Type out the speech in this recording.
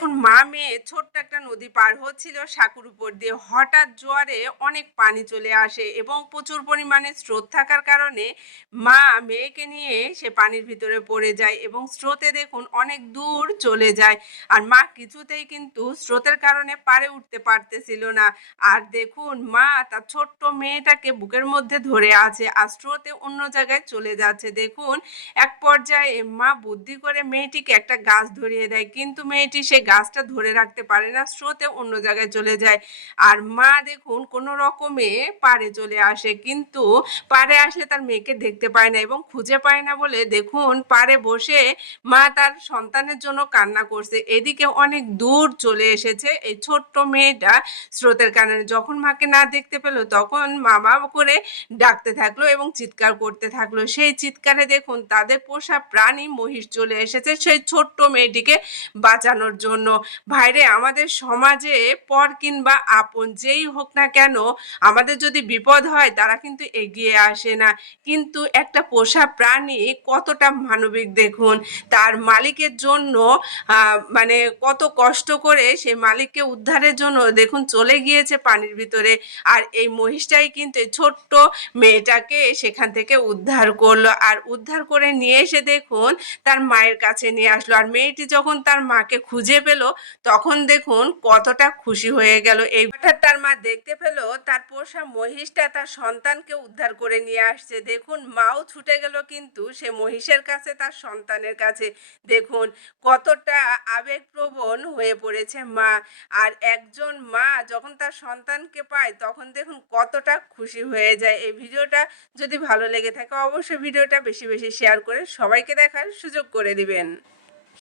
দেখুন মা মেয়ে ছোট্ট একটা নদী পার হচ্ছিল সাঁকুর উপর দিয়ে। হঠাৎ জোয়ারে অনেক পানি চলে আসে এবং প্রচুর পরিমাণে স্রোত থাকার কারণে মা মেয়েকে নিয়ে সে পানির ভিতরে পড়ে যায় এবং স্রোতে দেখুন অনেক দূর চলে যায়। আর মা কিছুতেই কিন্তু স্রোতের কারণে পাড়ে উঠতে পারতেছিল না। আর দেখুন মা তার ছোট্ট মেয়েটাকে বুকের মধ্যে ধরে আছে আর স্রোতে অন্য জায়গায় চলে যাচ্ছে। দেখুন এক পর্যায়ে মা বুদ্ধি করে মেয়েটিকে একটা গাছ ধরিয়ে দেয়, কিন্তু মেয়েটি সেই গাছটা ধরে রাখতে পারে না, স্রোতে অন্য জায়গায় চলে যায়। আর মা দেখুন কোনো রকমে পাড়ে চলে আসে, কিন্তু পাড়ে আসলে তার মেয়েকে দেখতে পায় না এবং খুঁজে পায় না বলে দেখুন পাড়ে বসে মা তার সন্তানের জন্য কান্না করছে। এদিকে অনেক দূর চলে এসেছে এই ছোট্ট মেয়েটা স্রোতের কারণে। যখন মাকে না দেখতে পেল তখন মা মা করে ডাকতে থাকলো এবং চিৎকার করতে থাকলো। সেই চিৎকারে দেখুন তাদের পোষা প্রাণী মহিষ চলে এসেছে সেই ছোট্ট মেয়েটিকে বাঁচানোর জন্য। ভাইরে, আমাদের সমাজে পর কিংবা আপন যেই হোক না কেন, আমাদের যদি বিপদ হয় তারা কিন্তু এগিয়ে আসে না, কিন্তু একটা পোষা প্রাণী কতটা মানবিক দেখুন। তার মালিকের জন্য মানে কত কষ্ট করে সে মালিককে উদ্ধারের জন্য দেখুন চলে গিয়েছে পানির ভিতরে। আর এই মহিষটাই কিন্তু এই ছোট্ট মেয়েটাকে সেখান থেকে উদ্ধার করলো আর উদ্ধার করে নিয়ে এসে দেখুন তার মায়ের কাছে নিয়ে আসলো। আর মেয়েটি যখন তার মাকে খুঁজে পেল তখন দেখুন কতটা খুশি হয়ে গেল। এই হঠাৎ তার মা দেখতে পেল তার পোষা মহিষটা তার সন্তানকে উদ্ধার করে নিয়ে আসছে। দেখুন মাও ছুটে গেল কিন্তু সে মহিষের কাছে, তার সন্তানের কাছে। দেখুন কতটা আবেগপ্রবণ হয়ে পড়েছে মা। আর একজন মা যখন তার সন্তানকে পায় তখন দেখুন কতটা খুশি হয়ে যায়। এই ভিডিওটা যদি ভালো লেগে থাকে অবশ্যই ভিডিওটা বেশি বেশি শেয়ার করে সবাইকে দেখার সুযোগ করে দিবেন।